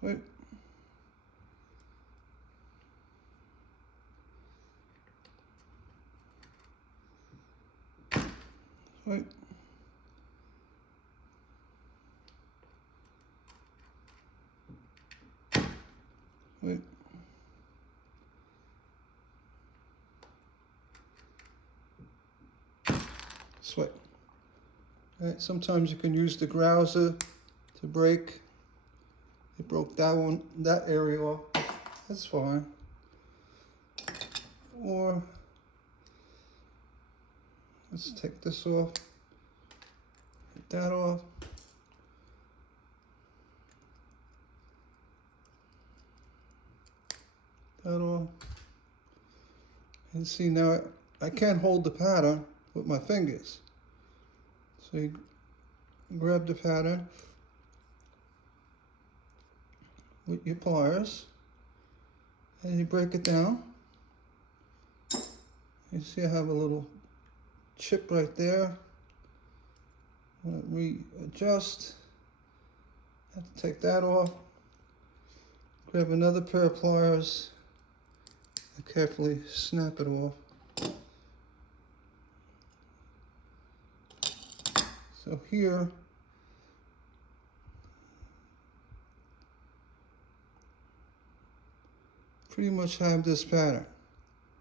Sweep. Sweep. Sweep. Sweep. Alright, sometimes you can use the grouser to break. It broke that area off. That's fine. Or let's take this off. Get that off. That off. And see, now I can't hold the pattern with my fingers. So you grab the pattern with your pliers and you break it down. You see I have a little chip right there. Readjust. Have to take that off. Grab another pair of pliers and carefully snap it off. So here, pretty much have this pattern.